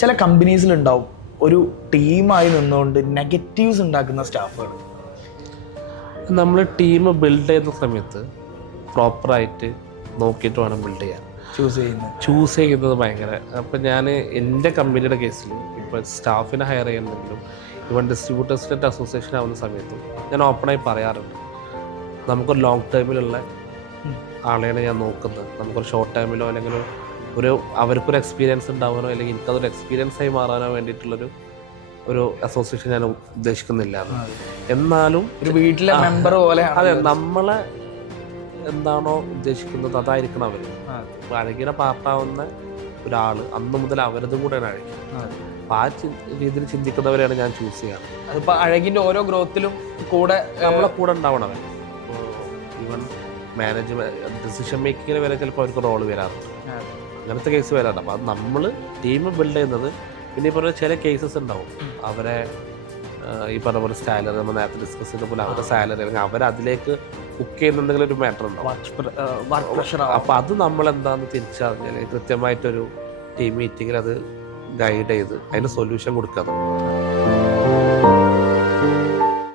ചില കമ്പനീസിലുണ്ടാവും ഒരു ടീമായി നിന്നുകൊണ്ട് നെഗറ്റീവ്സ് ഉണ്ടാക്കുന്ന സ്റ്റാഫുകൾ. നമ്മൾ ടീം ബിൽഡ് ചെയ്യുന്ന സമയത്ത് പ്രോപ്പറായിട്ട് നോക്കിയിട്ട് വേണം ബിൽഡ് ചെയ്യാൻ. ചൂസ് ചെയ്യുന്നത് ഭയങ്കര. അപ്പം ഞാൻ എൻ്റെ കമ്പനിയുടെ കേസിൽ ഇപ്പോൾ സ്റ്റാഫിനെ ഹയർ ചെയ്യുന്നെങ്കിലും ഇവൻ ഡിസ്ട്രിബ്യൂട്ടേഴ്സിൻ്റെ അസോസിയേഷൻ ആവുന്ന സമയത്തും ഞാൻ ഓപ്പണായി പറയാറുണ്ട്, നമുക്കൊരു ലോങ് ടൈമിലുള്ള ആളെയാണ് ഞാൻ നോക്കുന്നത്. നമുക്കൊരു ഷോർട്ട് ടൈമിലോ അല്ലെങ്കിൽ അവർക്കൊരു എക്സ്പീരിയൻസ് ഉണ്ടാവാനോ അല്ലെങ്കിൽ എനിക്കതൊരു എക്സ്പീരിയൻസ് ആയി മാറാനോ വേണ്ടിയിട്ടുള്ളൊരു അസോസിയേഷൻ ഞാൻ ഉദ്ദേശിക്കുന്നില്ല. എന്നാലും ഒരു വീട്ടിലെ മെമ്പർ പോലെ അതെ, നമ്മളെ എന്താണോ ഉദ്ദേശിക്കുന്നത് അതായിരിക്കണം അവർ. അഴകിയുടെ പാർട്ടാവുന്ന ഒരാൾ അന്ന് മുതൽ അവരതും കൂടെയാണ് അഴകി. അപ്പം ആ രീതിയിൽ ചിന്തിക്കുന്നവരെയാണ് ഞാൻ ചൂസ് ചെയ്യാറ്. അതിപ്പോൾ അഴകിൻ്റെ ഓരോ ഗ്രോത്തിലും കൂടെ നമ്മളെ കൂടെ ഉണ്ടാവണം അവൻ. ഈവൻ മാനേജ്മെന്റ് ഡിസിഷൻ മേക്കിങ്ങിന് വരെ ചിലപ്പോൾ അവർക്ക് റോള് വരാറുണ്ട്, അങ്ങനത്തെ കേസ് വരാറുണ്ട്. അപ്പോൾ അത് നമ്മൾ ടീം ബിൽഡ് ചെയ്യുന്നത്. പിന്നെ ഈ പറഞ്ഞ ചില കേസസ് ഉണ്ടാവും, അവരെ ഈ പറഞ്ഞ പോലെ സാലറി നമ്മൾ നേരത്തെ ഡിസ്കസ് ചെയ്ത പോലെ അവരുടെ സാലറി അല്ലെങ്കിൽ അവരതിലേക്ക് കുക്ക് ചെയ്യുന്നുണ്ടെങ്കിൽ ഒരു മാറ്റർ ഉണ്ടാവും. അപ്പോൾ അത് നമ്മളെന്താണെന്ന് തിരിച്ചറിഞ്ഞാൽ കൃത്യമായിട്ടൊരു ടീം മീറ്റിങ്ങിൽ അത് ഗൈഡ് ചെയ്ത് അതിന് സൊല്യൂഷൻ കൊടുക്കുക.